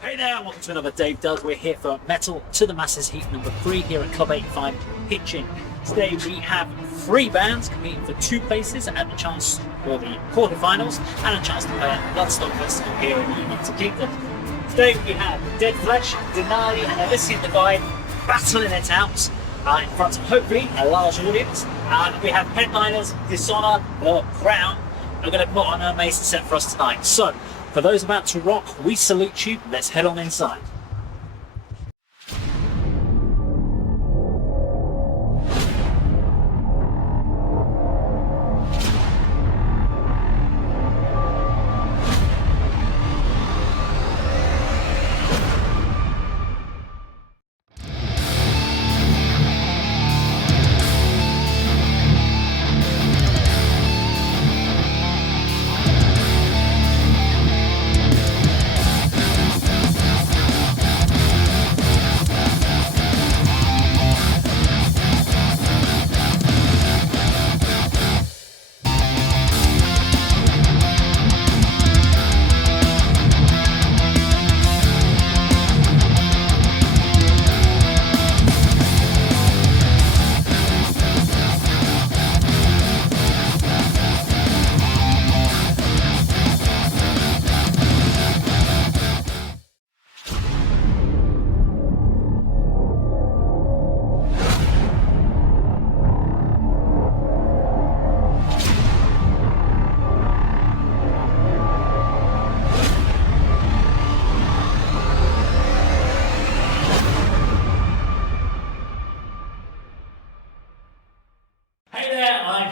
Hey there, welcome to another Dave Does. We're here for Metal to the Masses Heat number 3 here at Club 85 HITCHIN. Today we have 3 bands competing for 2 places and a chance for the quarterfinals and a chance to play at Bloodstock Festival here in the United Kingdom. Today we have Dead Flesh, Denali and Elysian Divide battling it out in front of hopefully a large audience. We have headliners Dishonour The Crown. Are going to put on an amazing set for us tonight. So, for those about to rock, we salute you. Let's head on inside.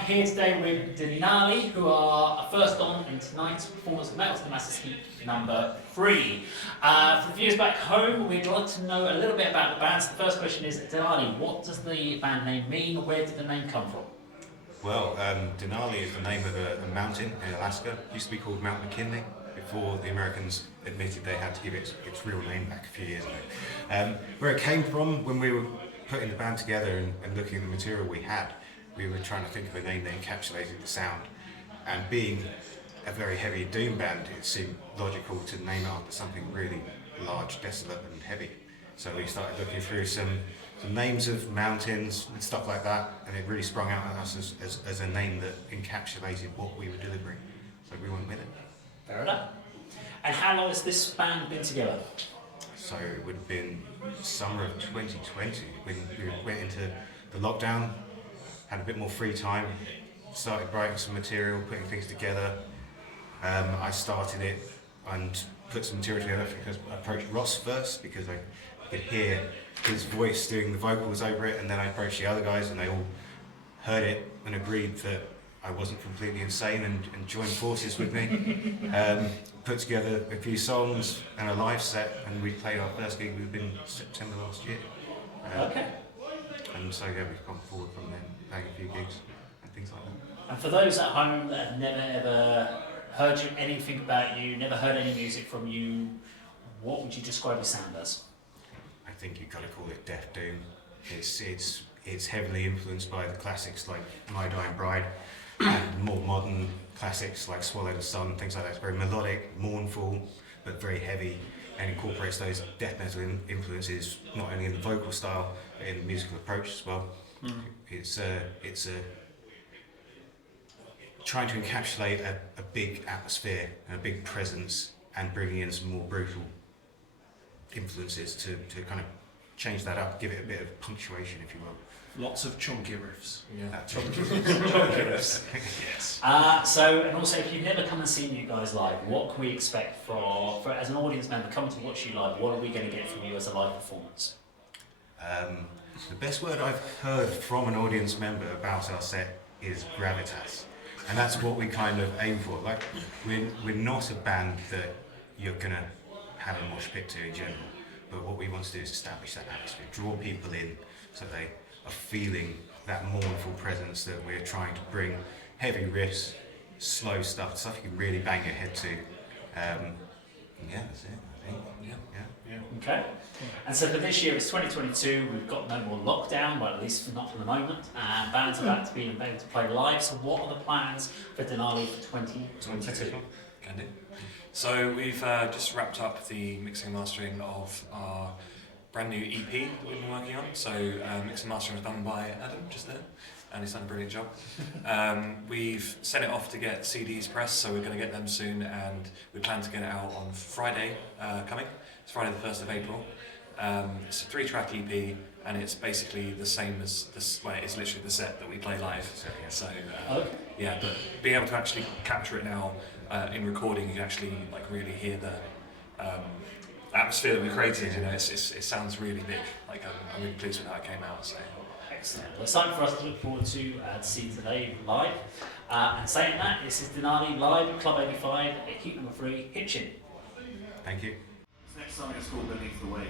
Here today with Denali, who are first on in tonight's performance of Metal to the Masses Heat number 3. For the viewers back home, we'd like to know a little bit about the band. So the first question is, Denali, what does the band name mean? Where did the name come from? Well, Denali is the name of a mountain in Alaska. It used to be called Mount McKinley before the Americans admitted they had to give it its real name back a few years ago. Where it came from, when we were putting the band together and looking at the material we had, we were trying to think of a name that encapsulated the sound, and being a very heavy doom band, it seemed logical to name it after something really large, desolate and heavy. So we started looking through some names of mountains and stuff like that, and it really sprung out at us as a name that encapsulated what we were delivering. So we went with it. Fair enough. And how long has this band been together? So it would have been summer of 2020 when we went into the lockdown. Had a bit more free time, started writing some material, putting things together. I started it and put some material together because I approached Ross first because I could hear his voice doing the vocals over it, and then I approached the other guys and they all heard it and agreed that I wasn't completely insane and joined forces with me. Put together a few songs and a live set, and we played our first gig in September last year. Okay. And so yeah, we've gone forward from there, playing a few gigs and things like that. And for those at home that have never ever heard anything about you, never heard any music from you, what would you describe your sound as? I think you've got to call it death doom. It's heavily influenced by the classics like My Dying Bride and more modern classics like Swallow the Sun, things like that. It's very melodic, mournful, but very heavy, and incorporates those death metal influences not only in the vocal style but in the musical approach as well. It's trying to encapsulate a big atmosphere and a big presence, and bringing in some more brutal influences to kind of change that up, give it a bit of punctuation, if you will. Lots of chunky riffs. Yeah. Chunky riffs. Yes. So, and also, if you've never come and seen you guys live, what can we expect for as an audience member coming to watch you live? What are we going to get from you as a live performance? The best word I've heard from an audience member about our set is gravitas, and that's what we kind of aim for. Like, we're not a band that you're gonna have a mosh pit to in general, but what we want to do is establish that atmosphere, draw people in so they are feeling that mournful presence that we're trying to bring. Heavy riffs, slow stuff you can really bang your head to. Yeah, that's it, I think. Yeah. Okay. And so for this year, it's 2022, we've got no more lockdown, well, at least not for the moment, and bands are about to be able to play live. So what are the plans for Denali for 2022? Can do. So we've just wrapped up the mixing and mastering of our brand new EP that we've been working on. So mixing and mastering was done by Adam just there, and he's done a brilliant job. We've sent it off to get CDs pressed, so we're going to get them soon, and we plan to get it out on Friday coming. It's Friday the 1st of April. It's a 3-track EP, and it's basically the same as this. Well, it's literally the set that we play live. So yeah, but being able to actually capture it now in recording, you can actually like really hear the atmosphere that we created. You know, it sounds really big. Like I'm really pleased with how it came out. So Excellent. Well, it's time for us to look forward to see today live. And saying that, this is Denali live, Club 85, Heat number 3, Hitchin. Thank you. This next song is called Beneath the Waves.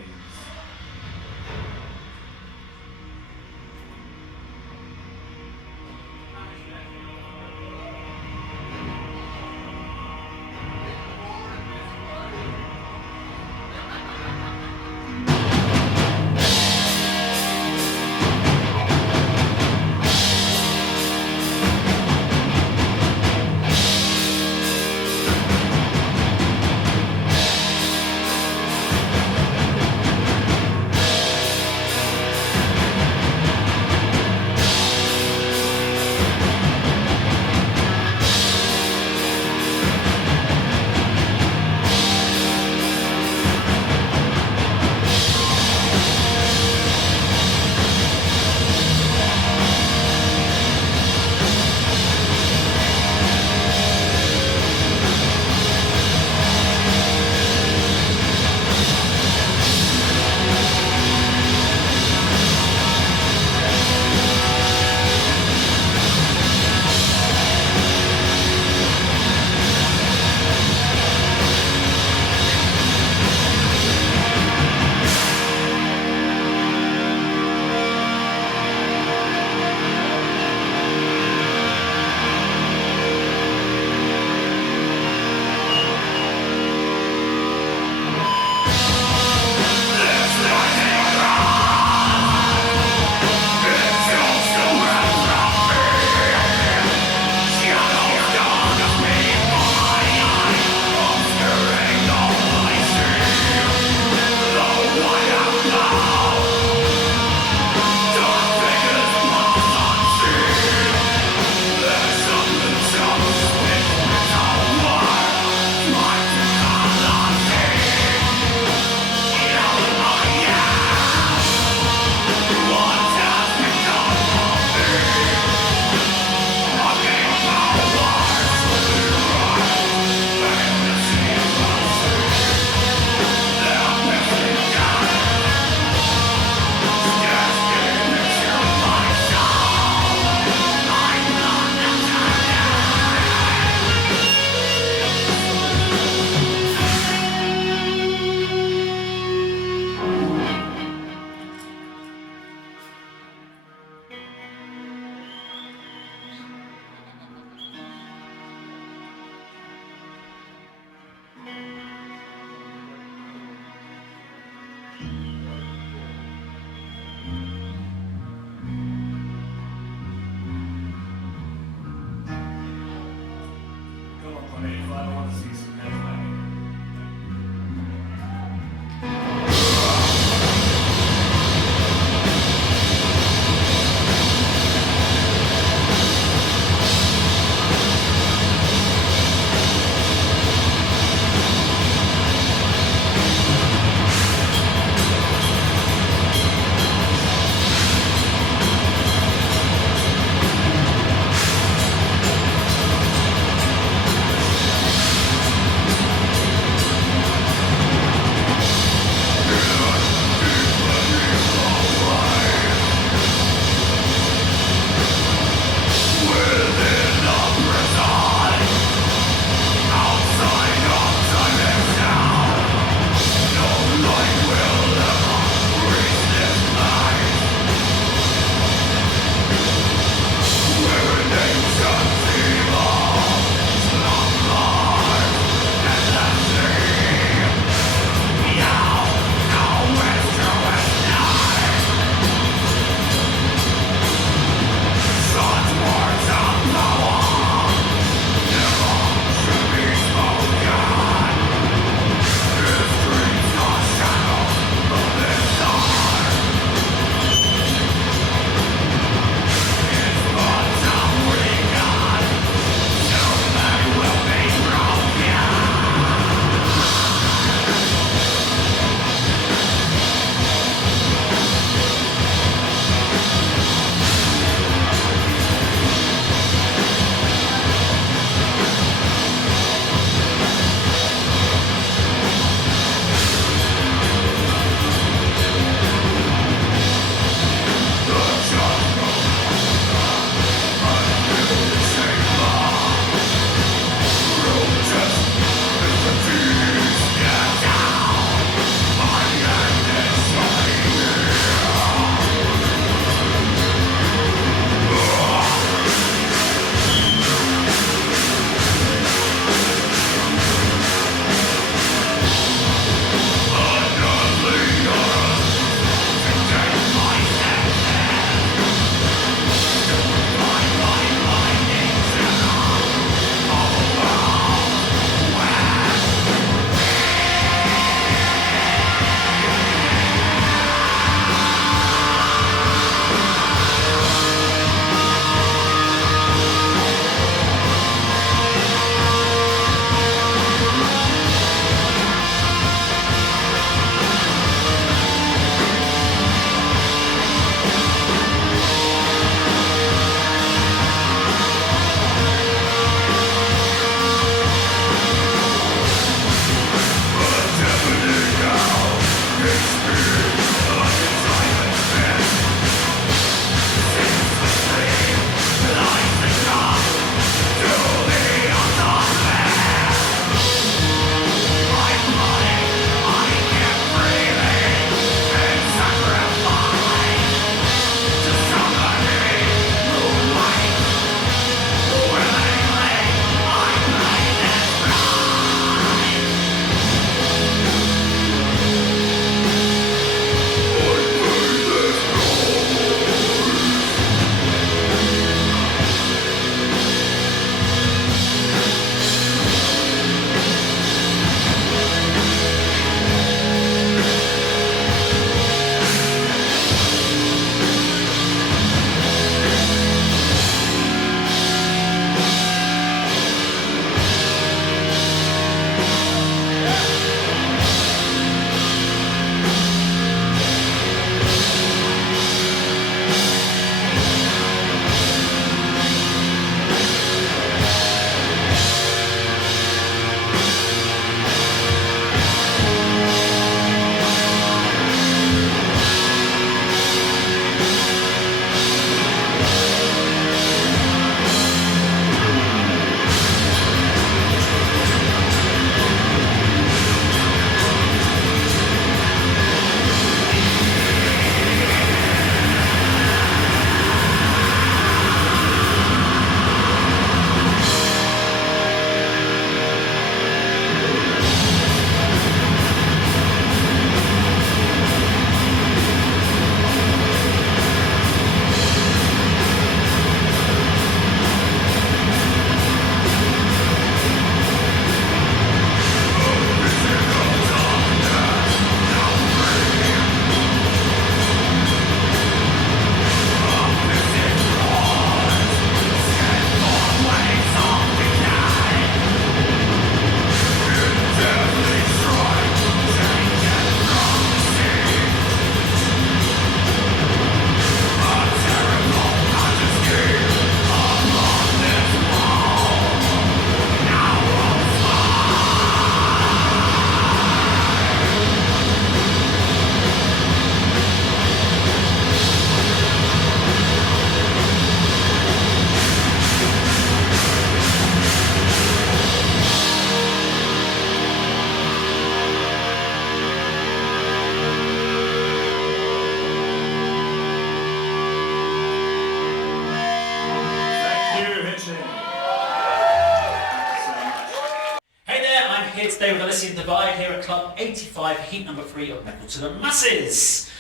today with Elysian Divide here at Club 85, heat number 3 of Metal to the Masses.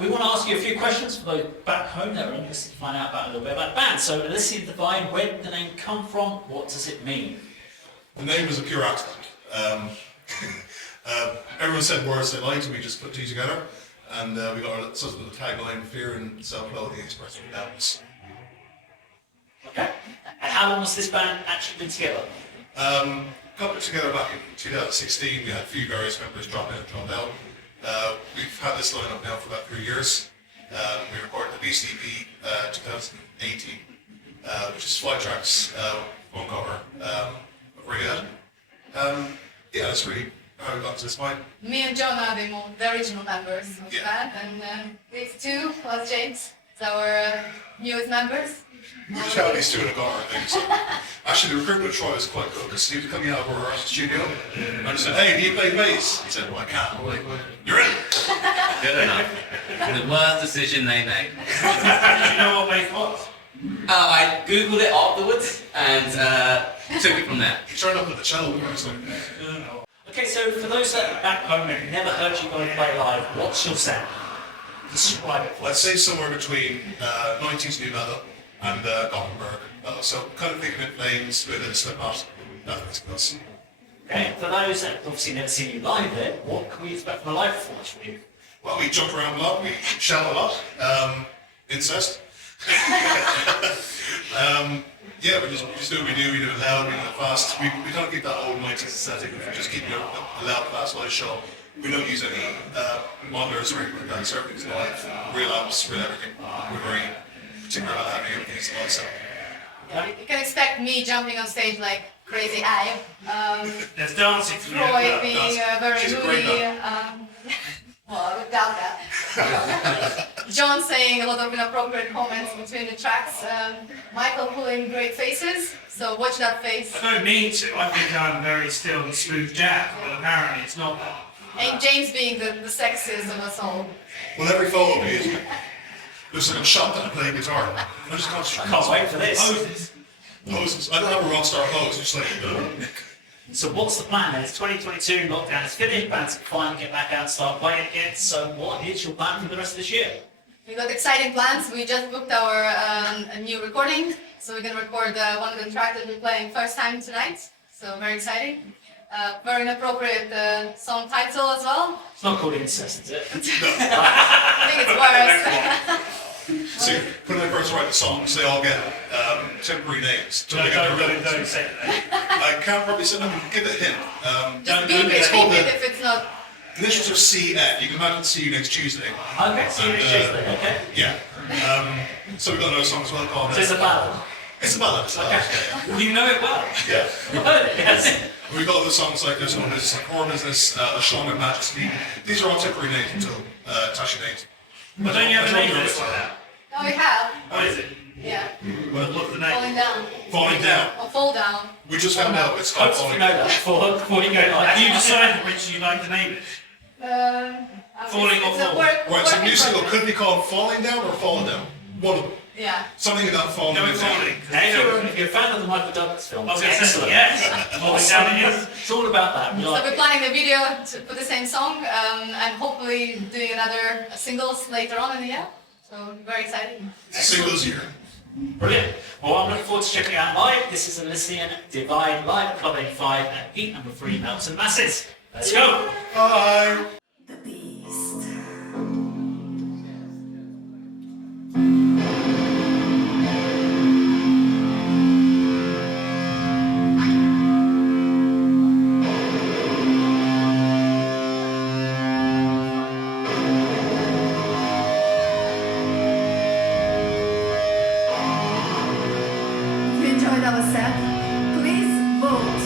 We want to ask you a few questions for those back home that are interested to find out about a little bit about the band. So Elysian Divide, where did the name come from? What does it mean? The name was a pure accident. Everyone said words they liked and we just put two together. And we got our sort of little tagline, fear and self-loathing expressed through dance. Okay. And how long has this band actually been together? Got put together back in 2016. We had a few various members drop in and drop out. We've had this lineup now for about 3 years. We recorded the Beast EP 2018, which is 5 tracks, one cover of Radiohead. Yeah, that's really how we got to this point. Me and John are the original members of the band, and these two plus James, is our newest members. We just had these two in a car, I think. So. Actually, the recruitment of Troy was quite good because he was coming out of our studio and I said, "Hey, do you play bass?" He said, "Well, I can't." I'm like, "You're in." Good enough. The worst decision they made. Did you know what bass was? I googled it afterwards and took it from there. He turned up with the cello and I was like, Okay, so for those that are back home and never heard you guys play live, what's your sound? Describe it for I'd us. say somewhere between 90s new metal and Gothenburg metal. So kind of thinking in Flames with a Slipknot, that makes sense. Okay, and for those that have obviously never seen you live there, what can we expect from a live performance from you? Well, we jump around a lot, we shout a lot, incest. Yeah, we just do what we do it loud, we do it fast. We kind of keep that old 90s aesthetic, we just keep it a loud, fast live show. We don't use any monitors or anything like that, so everything's live, real amps, real everything. We're very particular about having everything's live, so. You can expect me jumping on stage like crazy eye. There's dancing for you. Troy being very She's a great moody. man. Well, I would doubt that. John saying a lot of inappropriate comments between the tracks. Michael pulling great faces, so watch that face. I don't mean to. I think I'm very still and smooth jazz, but apparently it's not that. And James being the sexiest of us all. Well, every photo of me looks like I'm shot and I'm playing guitar. I just concentrate. Can't wait for this. Poses. Poses. I don't have a rock star pose, just like, So what's the plan? It's 2022, lockdown is finished, bands can finally get back out and start playing again. So what is your plan for the rest of this year? We got exciting plans. We just booked our a new recording, so we're gonna record one of the tracks that we're playing first time tonight. So very exciting. Very inappropriate song title as well. It's not called incest, is it? I think it's worse. see, when they first write the songs, they all get temporary names. So they get their real names. Don't say that. I can't probably say them, give it a hint. Just beep it, it's called beep it the if it's not. initials of CN. You can imagine see you next Tuesday. Okay, see you next Tuesday, okay. Yeah. So we've got another song as well called. So it's a ballad. It's a ballad. It's a ballad. You know it well. Yeah. You heard it, yes. We've got other songs like this one, this Core Business, A Song of Majesty. These are all temporary names until Tasha names. But don't you have a name for this one now? No, we have. What is it? Yeah. Well, What's the name? Falling down. Falling Down. Or fall down. We just found out it's called Hopefully Falling you know Down. that before you go live. Have you decided which you'd like to name it? Falling or it's a fall? work Right, so in the new single progress. could be called Falling Down or Falling Down. One of them. Yeah. Something about falling Go down. with falling. If you're a fan of the Michael Douglas film, I was it's going to say, excellent. yes. Falling down it is. It's all about that. We So like we're it. planning the video for the same song, and hopefully doing another singles later on in the year. So very excited. Singles year. Brilliant. Well, I'm looking forward to checking it out live. This is Elysian Divide live at Club 85 at heat number 3, Melts and Masses. Let's go. Bye. The Beast. If you enjoyed our set, please vote.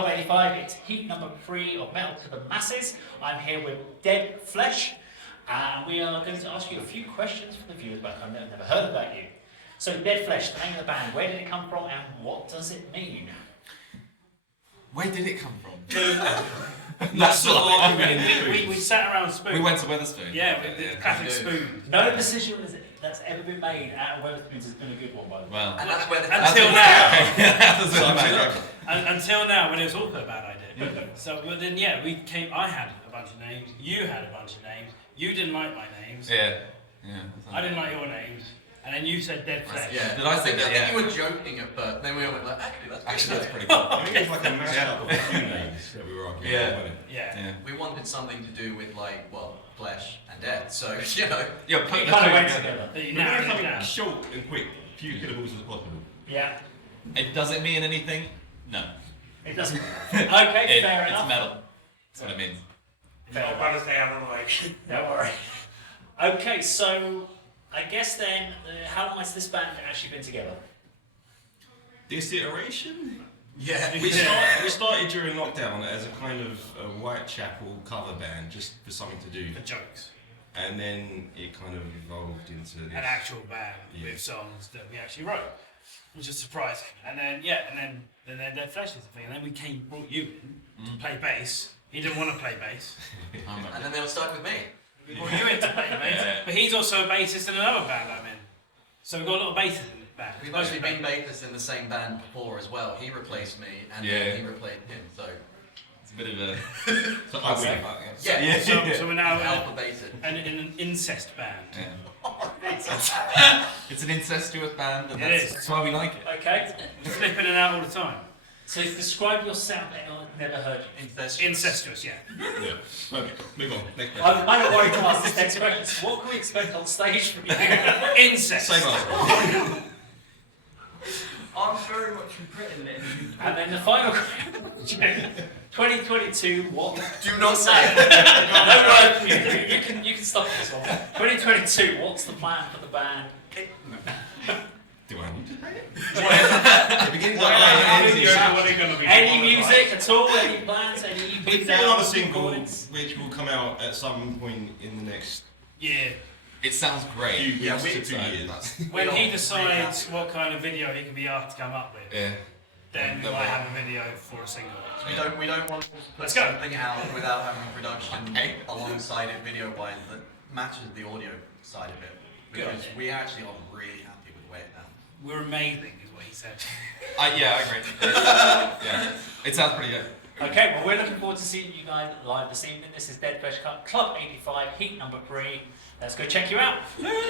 Club 85. It's heat number 3 of Metal to the Masses. I'm here with Dead Flesh, and we are going to ask you a few questions from the viewers back home that have never heard about you. So, Dead Flesh, the name of the band, where did it come from and what does it mean? Where did it come from? That's the argument. We sat around Spoon. We went to Wetherspoon. Yeah, the classic Spoon. No decision that's ever been made out of Wetherspoons has been a good one, by the way. Well, And that's where the Until now, when it was also a bad idea. So, but then we came. I had a bunch of names. You had a bunch of names. You didn't like my names. yeah. I didn't like your names. And then you said Dead Flesh. Yeah. Did I say that? I think Yeah. you were joking at first. Then we all went like, actually, That's pretty cool. I think it's like a mashup of a few names that we were arguing Yeah. about, wasn't it? Yeah. We wanted something to do with flesh and death. So you know. Yeah, It kind of went together. But you We narrowed wanted it something down. short and quick, few syllables as possible. Yeah, Does it mean anything? No. it doesn't. Okay, fair It's enough. metal. That's what it means. Fair enough. Brothers Day out of the way. Don't worry. Okay, so I guess then, how long has this band actually been together? This iteration? Yeah. We started during lockdown as a kind of a Whitechapel cover band, just for something to do. For jokes. And then it kind of evolved into this. An actual band with songs that we actually wrote, which is surprising. And then Dead Flesh is the thing. And then we brought you in to play bass. He didn't want to play bass. And then they were stuck with me. We brought you in to play bass. But he's also a bassist in another band I'm in. So we've got a lot of bassists in this band. We've actually been bassists in the same band before as well. He replaced me, and Yeah. then he replaced him. So It's a bit of a. So yeah, So we're now alpha basis. in an incest band. Yeah. It's an incestuous band, and It is. that's why we like it. Okay, Flip in and out all the time. so describe your sound. I've never heard you. Incestuous, yeah. Yeah. Okay, move on. Next question. I'm kind of worried to ask this next question. So what can we expect on stage from you? Incest. Same answer. I'm very much regretting it. And then the final question. 2022, what? Do not say it. No, you can stop this one. 2022, what's the plan for the band? Do I need to say it? It begins like Any music at all? Any plans? Any EPs? We've got another single which will come out at some point in the next Yeah. It sounds great. few weeks we- to 2 years. When he decides what kind of video he can be asked to come up with, Yeah. then we might have a video for a single. We don't want to put Let's go. something out without having production Okay. alongside it video-wise that matches the audio side of it. Because we actually are really happy with the way it sounds. We're amazing, is what he said. Yeah, I agree. Yeah. It sounds pretty good. Okay, well, we're looking forward to seeing you guys live this evening. This is Dead Flesh Club 85, heat number 3. Let's go check you out. Right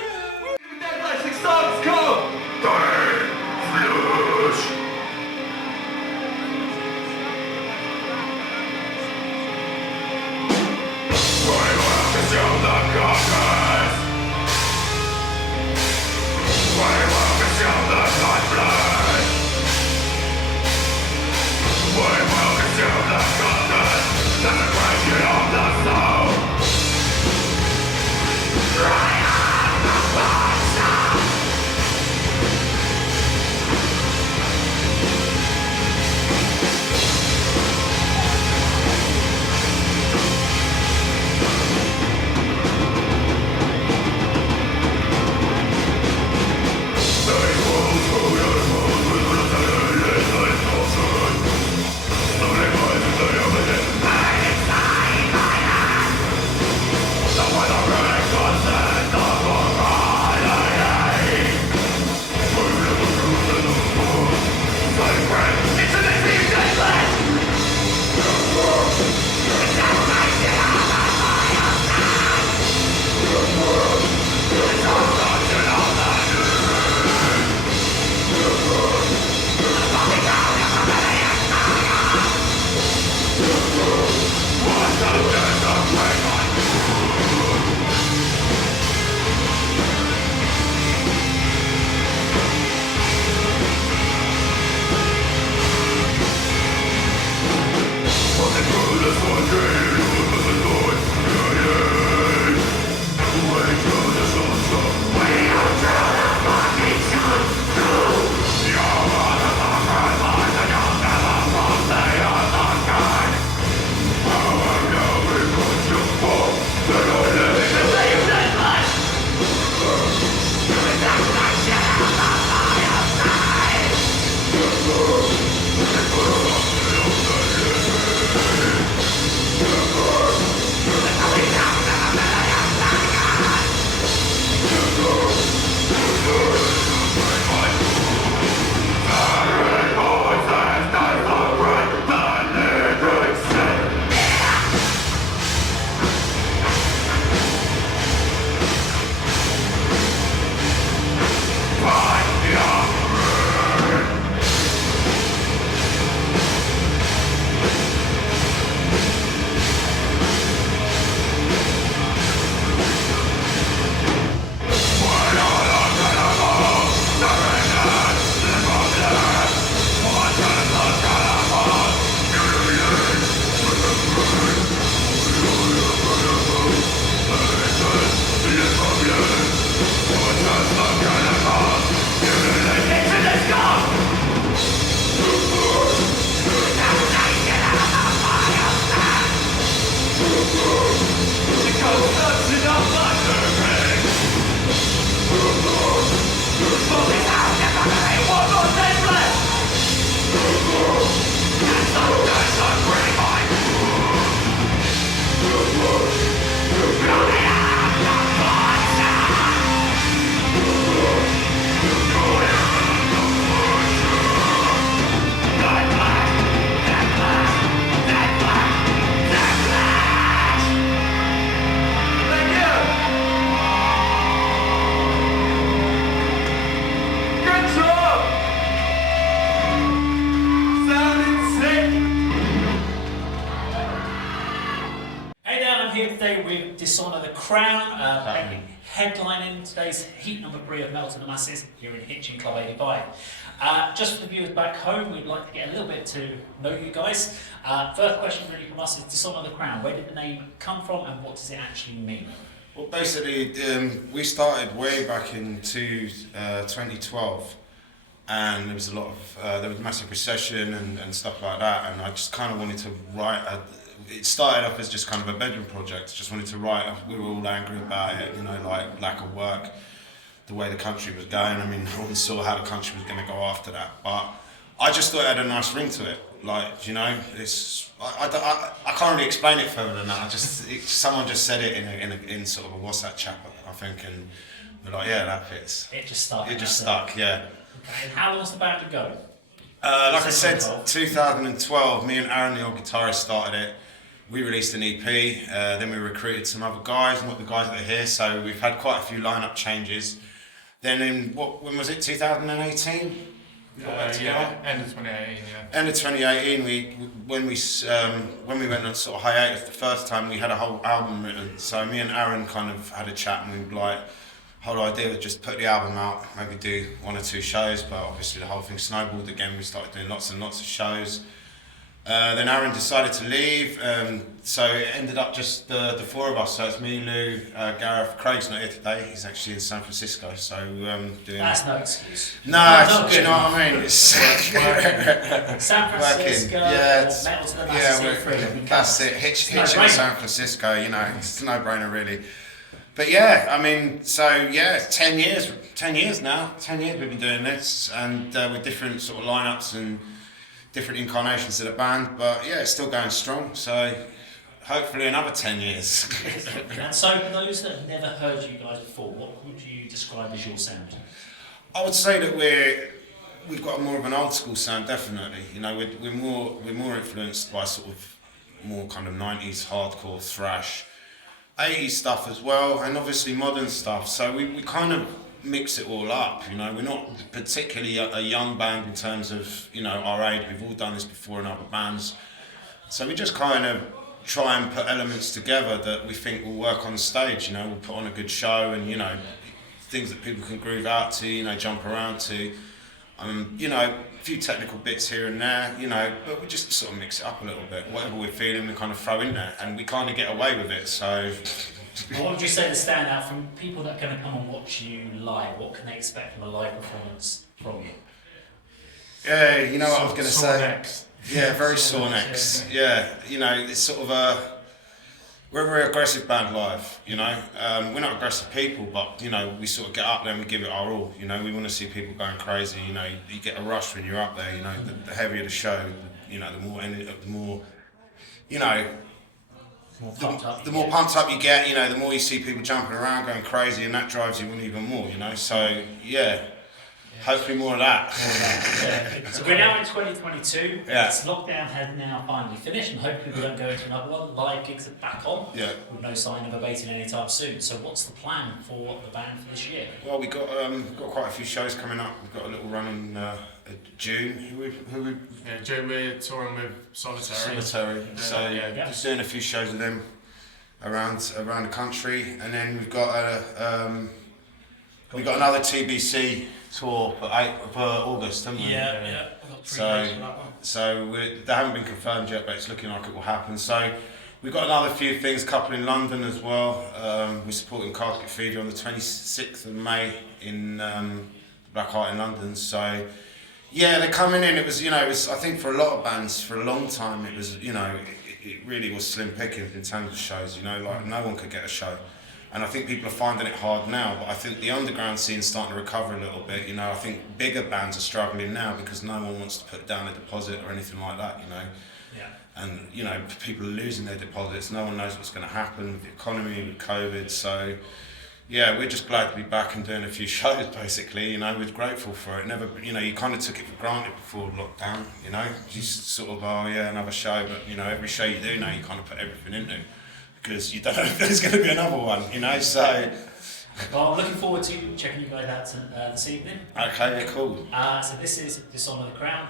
Crown, headlining today's heat number 3 of Metal to the Masses here in Hitchin Club 85. Just for the viewers back home, we'd like to get a little bit to know you guys. First question really from us is Dishonour The Crown. Where did the name come from and what does it actually mean? Well, basically, we started way back in 2012, and there was a lot of there was massive recession and stuff like that, and I just kind of wanted to write. It started off as just kind of a bedroom project. Just wanted to write. We were all angry about it, you know, like lack of work, the way the country was going. I mean, no one saw how the country was going to go after that, but I just thought it had a nice ring to it. Like, you know, it's I can't really explain it further than that. Someone just said it in sort of a WhatsApp chat, I think, and we're like, yeah, that fits. It just stuck. It just stuck, yeah. Okay, and how long's the band to go? Like I said, 2012, me and Aaron, the old guitarist, started it. We released an EP, then we recruited some other guys, not the guys that are here, so we've had quite a few lineup changes. Then when was it, 2018? Yeah, end of 2018, yeah. End of 2018, when we went on sort of hiatus the first time, we had a whole album written. So me and Aaron kind of had a chat, and we were like, whole idea was just put the album out, maybe do 1 or 2 shows, but obviously the whole thing snowballed again. We started doing lots and lots of shows. Then Aaron decided to leave, so it ended up just the 4 of us. So it's me, Lou, Gareth. Craig's not here today. He's actually in San Francisco. So doing. That's no excuse. No, do you know what I mean? It's San Francisco, yeah, Metal to the Masses. That's it. Hitchin in San Francisco. You know, it's a no-brainer really. But yeah, I mean, so yeah, 10 years now. 10 years we've been doing this, and with different sort of lineups and different incarnations of the band, but yeah, it's still going strong, so hopefully another 10 years. And so for those that have never heard you guys before, what would you describe as your sound? I would say that we've got more of an old school sound, definitely. You know, we're more influenced by sort of more kind of 90s hardcore thrash, 80s stuff as well, and obviously modern stuff, so we kind of mix it all up, you know. We're not particularly a young band in terms of, you know, our age. We've all done this before in other bands, so we just kind of try and put elements together that we think will work on stage. You know, we'll put on a good show, and you know, things that people can groove out to, you know, jump around to, you know, a few technical bits here and there, you know, but we just sort of mix it up a little bit. Whatever we're feeling, we kind of throw in there, and we kind of get away with it. So well, what would you say to stand out from people that are going to come and watch you live? What can they expect from a live performance from you? Yeah, you know what I was going to say? Necks. Yeah, very sore necks. Yeah, you know, it's sort of we're a very aggressive band live, you know. We're not aggressive people, but, you know, we sort of get up there and we give it our all, you know. We want to see people going crazy, you know. You get a rush when you're up there, you know. The heavier the show, you know, the more, you know, the more pumped up you get, you know, the more you see people jumping around, going crazy, and that drives you on even more, you know. So, yeah, hopefully more of that. Yeah. So we're now in 2022. Yeah. This lockdown has now finally finished, and hopefully we don't go into another one. Live gigs are back on, with no sign of abating anytime soon. So what's the plan for the band for this year? Well, we've got quite a few shows coming up. We've got a little run in June. Who we? Yeah, June we're touring with Solitary. So just doing a few shows with them around the country, and then we've got another TBC tour for August, haven't we? Yeah. So they haven't been confirmed yet, but it's looking like it will happen. So we've got another few things, a couple in London as well. We're supporting Casket Feeder on the 26th of May in Black Heart in London. So yeah, they're coming in. It was, you know, I think for a lot of bands for a long time it was, you know, it really was slim pickings in terms of shows. You know, like no one could get a show. And I think people are finding it hard now, but I think the underground scene's starting to recover a little bit. You know, I think bigger bands are struggling now because no one wants to put down a deposit or anything like that, you know. Yeah. And, you know, people are losing their deposits. No one knows what's going to happen with the economy, with COVID. So, yeah, we're just glad to be back and doing a few shows, basically. You know, we're grateful for it. Never, you know, you kind of took it for granted before lockdown, you know. You sort of, oh, yeah, another show. But, you know, every show you do now, you kind of put everything into it. Because you don't know if there's going to be another one, you know, so... Well, I'm looking forward to checking you guys out this evening. Okay, yeah, cool. So this is Dishonour The Crown,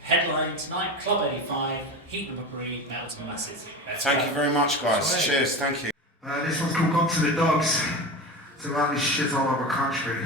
headline tonight, Club 85, Heat number 3, Metal to the Masses. Thank you very much, guys. Cheers, thank you. This one's called Gone to the Dogs. It's about this shit all over country.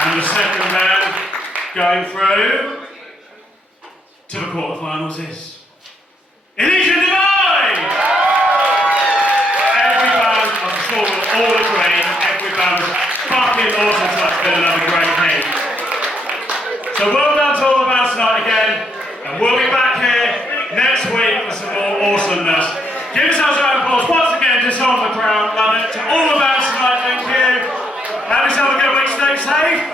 And the second band going through to the quarterfinals is Elysian Divide! Every band, I'm sure we'll all agree, every band was fucking awesome, so it's been another great hit. So well done to all the bands tonight again, and we'll be back here next week for some more awesomeness. Give yourselves a round of applause once again, Dishonour The Crown, love it. To all the bands tonight, thank you. Have yourself a good week, stay safe.